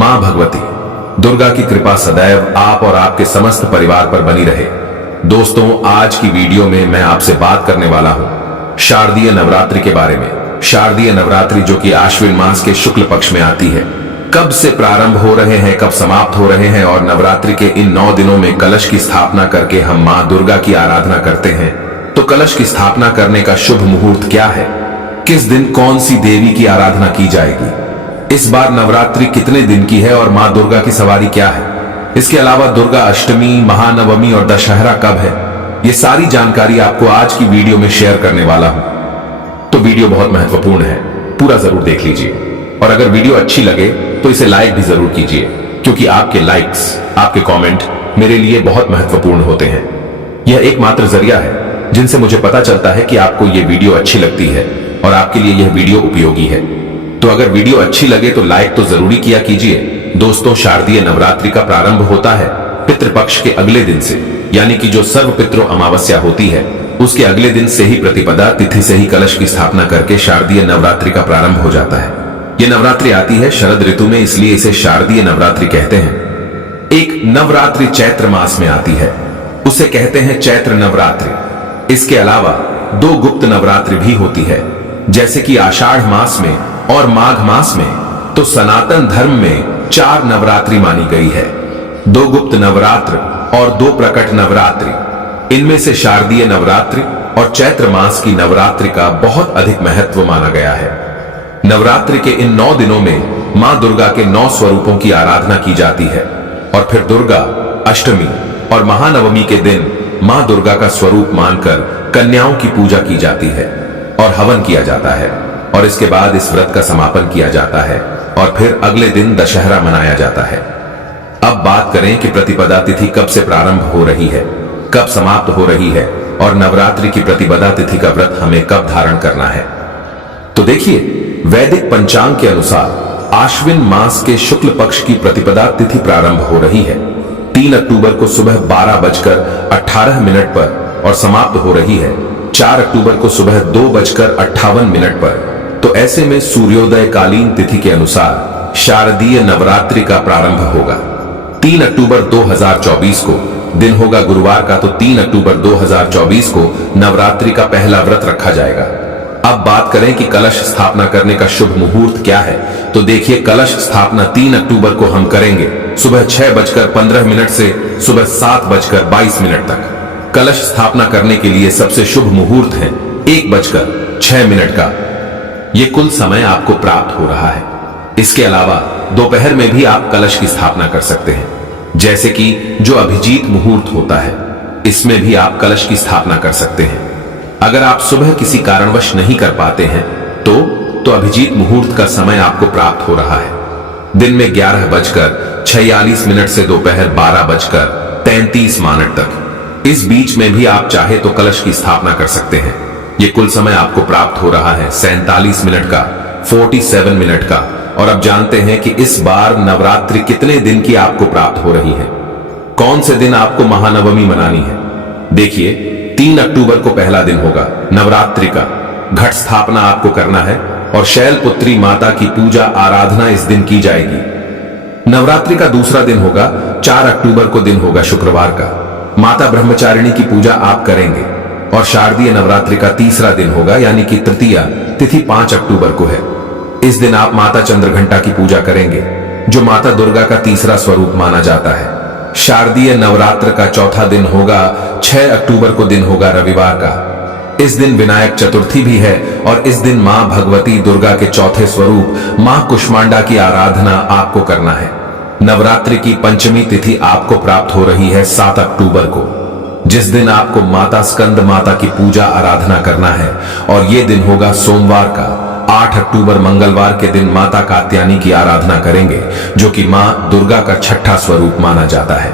मां भगवती दुर्गा की कृपा सदैव आप और आपके समस्त परिवार पर बनी रहे। दोस्तों, आज की वीडियो में मैं आपसे बात करने वाला हूं शारदीय नवरात्रि के बारे में। शारदीय नवरात्रि जो कि आश्विन मास के शुक्ल पक्ष में आती है, कब से प्रारंभ हो रहे हैं, कब समाप्त हो रहे हैं, और नवरात्रि के इन 9 दिनों में कलश की स्थापना करके हम मां दुर्गा की आराधना करते हैं। तो कलश की स्थापना करने का शुभ मुहूर्त क्या है, किस दिन कौन सी देवी की आराधना की जाएगी, इस बार नवरात्रि कितने दिन की है और मां दुर्गा की सवारी क्या है, इसके अलावा दुर्गा अष्टमी, महानवमी और दशहरा कब है, ये सारी जानकारी आपको आज की वीडियो में शेयर करने वाला हूं। तो वीडियो बहुत महत्वपूर्ण है, पूरा जरूर देख लीजिए। और अगर वीडियो अच्छी लगे तो इसे लाइक भी जरूर कीजिए, क्योंकि आपके लाइक्स, आपके कमेंट मेरे लिए बहुत महत्वपूर्ण होते हैं। यह एकमात्र जरिया है जिनसे मुझे पता चलता है कि आपको यह वीडियो अच्छी लगती है और आपके लिए यह वीडियो उपयोगी है। तो अगर वीडियो अच्छी लगे तो लाइक तो जरूरी किया कीजिए। दोस्तों, शारदीय नवरात्रि का प्रारंभ होता है पितृपक्ष के अगले दिन से, यानी कि जो सर्व पितृ अमावस्या होती है उसके अगले दिन से ही प्रतिपदा तिथि से ही कलश की स्थापना करके शारदीय नवरात्रि का प्रारंभ हो जाता है। यह नवरात्रि आती है शरद ऋतु में, इसलिए इसे शारदीय नवरात्रि कहते हैं। एक नवरात्रि चैत्र मास में आती है, उसे कहते हैं चैत्र नवरात्रि। इसके अलावा 2 गुप्त नवरात्रि भी होती है, जैसे कि आषाढ़ मास में और माघ मास में। तो सनातन धर्म में 4 नवरात्रि मानी गई है, 2 गुप्त नवरात्र और 2 प्रकट नवरात्रि। इनमें से शारदीय नवरात्रि और चैत्र मास की नवरात्रि का बहुत अधिक महत्व माना गया है। नवरात्रि के इन 9 दिनों में मां दुर्गा के 9 स्वरूपों की आराधना की जाती है, और फिर दुर्गा अष्टमी और महानवमी के दिन मां दुर्गा का स्वरूप मानकर कन्याओं की पूजा की जाती है और हवन किया जाता है, और इसके बाद इस व्रत का समापन किया जाता है, और फिर अगले दिन दशहरा मनाया जाता है। अब बात करें कि प्रतिपदा तिथि कब से प्रारंभ हो रही है, कब समाप्त हो रही है, और नवरात्रि की प्रतिपदा तिथि का व्रत हमें कब धारण करना है। तो देखिए, वैदिक पंचांग के अनुसार आश्विन मास के शुक्ल पक्ष की प्रतिपदा तिथि प्रारंभ हो रही है 3 अक्टूबर को सुबह 12:18 पर, और समाप्त हो रही है 4 अक्टूबर को सुबह 2:58 पर। तो ऐसे में सूर्योदय कालीन तिथि के अनुसार शारदीय नवरात्रि का प्रारंभ होगा 3 अक्टूबर 2024 को। दिन होगा गुरुवार का, तो 3 अक्टूबर 2024 को नवरात्रि का पहला व्रत रखा जाएगा। अब बात करें कि कलश स्थापना करने का शुभ मुहूर्त क्या है, तो देखिए, कलश स्थापना 3 अक्टूबर को हम करेंगे सुबह 6:15 से सुबह 7:22 तक। कलश स्थापना करने के लिए सबसे शुभ मुहूर्त है 1:06 का। यह कुल समय आपको प्राप्त हो रहा है। इसके अलावा दोपहर में भी आप कलश की स्थापना कर सकते हैं, जैसे कि जो अभिजीत मुहूर्त होता है, इसमें भी आप कलश की स्थापना कर सकते हैं। अगर आप सुबह किसी कारणवश नहीं कर पाते हैं तो अभिजीत मुहूर्त का समय आपको प्राप्त हो रहा है दिन में 11:46 से दोपहर 12:33 तक। इस बीच में भी आप चाहे तो कलश की स्थापना कर सकते हैं। ये कुल समय आपको प्राप्त हो रहा है 47 मिनट का, 47 मिनट का। और अब जानते हैं कि इस बार नवरात्रि कितने दिन की आपको प्राप्त हो रही है, कौन से दिन आपको महानवमी मनानी है। देखिए, 3 अक्टूबर को पहला दिन होगा नवरात्रि का, घट स्थापना आपको करना है, और शैलपुत्री माता की पूजा आराधना इस दिन की जाएगी। नवरात्रि का दूसरा दिन होगा 4 अक्टूबर को, दिन होगा शुक्रवार का, माता ब्रह्मचारिणी की पूजा आप करेंगे। और शारदीय नवरात्रि का तीसरा दिन होगा, यानी कि तृतीया तिथि 5 अक्टूबर को है। इस दिन आप माता चंद्रघंटा की पूजा करेंगे, जो माता दुर्गा का तीसरा स्वरूप माना जाता है। शारदीय नवरात्र का चौथा दिन होगा 6 अक्टूबर को, दिन होगा रविवार का। इस दिन विनायक चतुर्थी भी है, और इस दिन मां भगवती दुर्गा के चौथे स्वरूप मां कुष्मांडा की आराधना आपको करना है। नवरात्रि की पंचमी तिथि आपको प्राप्त हो रही है 7 अक्टूबर को, जिस दिन आपको माता स्कंद माता की पूजा आराधना करना है, और यह दिन होगा सोमवार का। 8 अक्टूबर मंगलवार के दिन माता कात्यायनी की आराधना करेंगे, जो कि मां दुर्गा का छठा स्वरूप माना जाता है।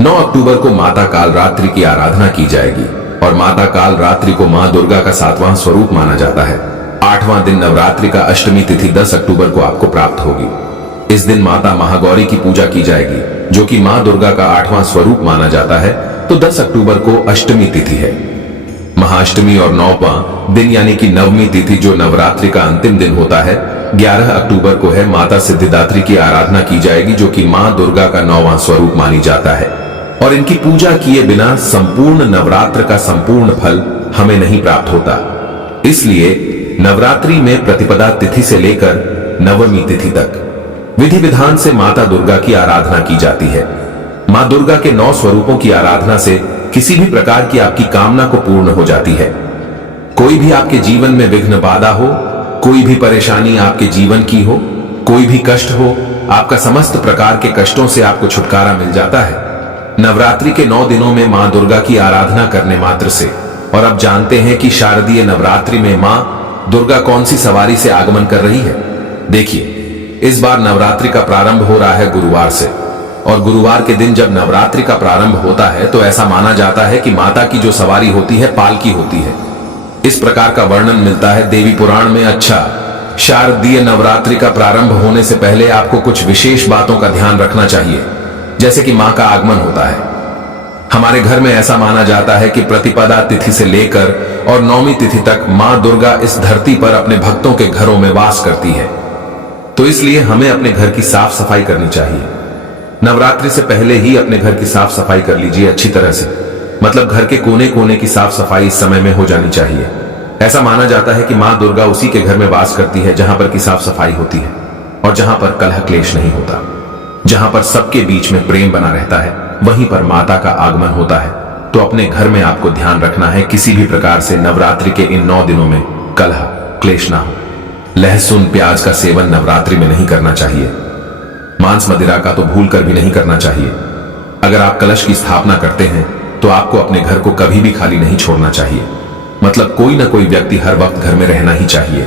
9 अक्टूबर को माता कालरात्रि की आराधना की जाएगी, और माता कालरात्रि को मां दुर्गा का 7वां स्वरूप माना जाता है। 8वां दिन नवरात्रि का अष्टमी तिथि 10 अक्टूबर को आपको प्राप्त होगी। इस दिन माता महागौरी की पूजा की जाएगी, जो कि मां दुर्गा का 8वां स्वरूप माना जाता है। तो 10 अक्टूबर को अष्टमी तिथि है। महाअष्टमी और 9वां दिन यानी कि नवमी तिथि जो नवरात्रि का अंतिम दिन होता है, 11 अक्टूबर को है माता सिद्धिदात्री की आराधना की जाएगी, जो कि मां दुर्गा का 9वां स्वरूप मानी जाता है। और इनकी पूजा किए बिना संपूर्ण नवरात्र का संपूर्ण फल हमें नहीं प्राप्त होता। इसलिए नवरात्रि में प्रतिपदा तिथि से लेकर नवमी तिथि तक विधि विधान से माता दुर्गा की आराधना की जाती है। मां दुर्गा के 9 स्वरूपों की आराधना से किसी भी प्रकार की आपकी कामना को पूर्ण हो जाती है। कोई भी आपके जीवन में विघ्न बाधा हो, कोई भी परेशानी आपके जीवन की हो, कोई भी कष्ट हो, आपका समस्त प्रकार के कष्टों से आपको छुटकारा मिल जाता है नवरात्रि के 9 दिनों में मां दुर्गा की आराधना करने मात्र से। और अब जानते हैं कि शारदीय नवरात्रि में मां दुर्गा कौन सी सवारी से आगमन कर रही है। देखिए, इस बार नवरात्रि का प्रारंभ हो रहा है गुरुवार से, और गुरुवार के दिन जब नवरात्रि का प्रारंभ होता है तो ऐसा माना जाता है कि माता की जो सवारी होती है पालकी होती है। इस प्रकार का वर्णन मिलता है देवी पुराण में। अच्छा, शारदीय नवरात्रि का प्रारंभ होने से पहले आपको कुछ विशेष बातों का ध्यान रखना चाहिए, जैसे कि मां का आगमन होता है। हमारे घर में ऐसा माना जाता है कि प्रतिपदा तिथि से लेकर और 9वीं तिथि तक मां दुर्गा इस धरती पर अपने भक्तों के घरों में वास करती है। तो इसलिए हमें अपने घर की साफ सफाई करनी चाहिए। नवरात्रि से पहले ही अपने घर की साफ सफाई कर लीजिए अच्छी तरह से। मतलब घर के कोने कोने की साफ सफाई इस समय में हो जानी चाहिए। ऐसा माना जाता है कि मां दुर्गा उसी के घर में वास करती है जहां पर की साफ सफाई होती है और जहां पर कलह क्लेश नहीं होता, जहां पर सबके बीच में प्रेम बना रहता है, वहीं पर माता का आगमन होता है। तो अपने घर में आपको ध्यान रखना है किसी भी प्रकार से नवरात्रि के इन 9 दिनों में कलह क्लेश ना हो। लहसुन प्याज का सेवन नवरात्रि में नहीं करना चाहिए। मांस मदिरा का तो भूल कर भी नहीं करना चाहिए। अगर आप कलश की स्थापना करते हैं तो आपको अपने घर को कभी भी खाली नहीं छोड़ना चाहिए। मतलब कोई ना कोई व्यक्ति हर वक्त घर में रहना ही चाहिए।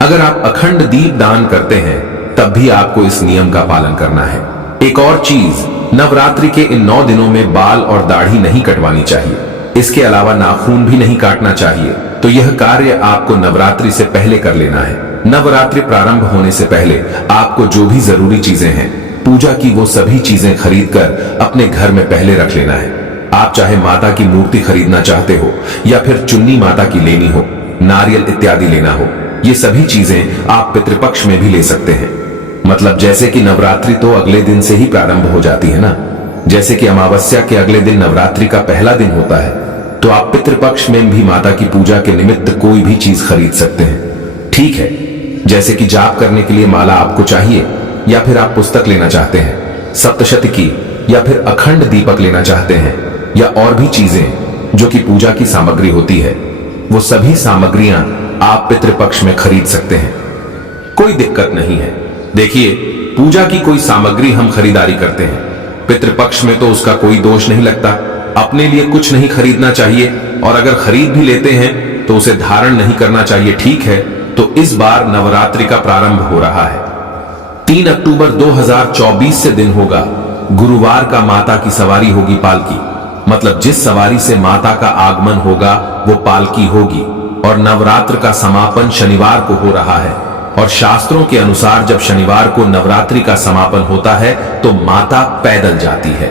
अगर आप अखंड दीप दान करते हैं तब भी आपको इस नियम का पालन करना है। एक और चीज, नवरात्रि के इन 9 दिनों में बाल और दाढ़ी नहीं कटवानी चाहिए। इसके अलावा नाखून भी नहीं काटना चाहिए। तो यह कार्य आपको नवरात्रि से पहले कर लेना है। नवरात्रि प्रारंभ होने से पहले आपको जो भी जरूरी चीजें हैं पूजा की, वो सभी चीजें खरीद कर अपने घर में पहले रख लेना है। आप चाहे माता की मूर्ति खरीदना चाहते हो या फिर चुन्नी माता की लेनी हो, नारियल इत्यादि लेना हो, ये सभी चीजें आप पितृपक्ष में भी ले सकते हैं। मतलब जैसे कि नवरात्रि तो अगले दिन से ही प्रारंभ हो जाती है ना, जैसे कि अमावस्या के अगले दिन नवरात्रि का पहला दिन होता है, तो आप पितृपक्ष में भी माता की पूजा के निमित्त कोई भी चीज खरीद सकते हैं। ठीक है, जैसे कि जाप करने के लिए माला आपको चाहिए, या फिर आप पुस्तक लेना चाहते हैं, सप्तशती या फिर अखंड दीपक लेना चाहते हैं, या और भी चीजें जो कि पूजा की सामग्री होती है, वो सभी सामग्रियां आप पितृपक्ष में खरीद सकते हैं। कोई दिक्कत नहीं है। देखिए, पूजा की कोई सामग्री हम खरीदारी करते हैं, पितृपक्ष में तो उसका कोई दोष नहीं लगता। अपने लिए कुछ नहीं खरीदना चाहिए, और अगर खरीद भी लेते हैं तो उसे धारण नहीं करना चाहिए। ठीक है, तो इस बार नवरात्रि का प्रारंभ हो रहा है। 3 अक्टूबर 2024 से दिन होगा गुरुवार का। माता की सवारी होगी पालकी। मतलब जिस सवारी से माता का आगमन होगा वो पालकी होगी। और नवरात्र का समापन शनिवार को हो रहा है। और शास्त्रों के अनुसार जब शनिवार को नवरात्रि का समापन होता है तो माता पैदल जाती है।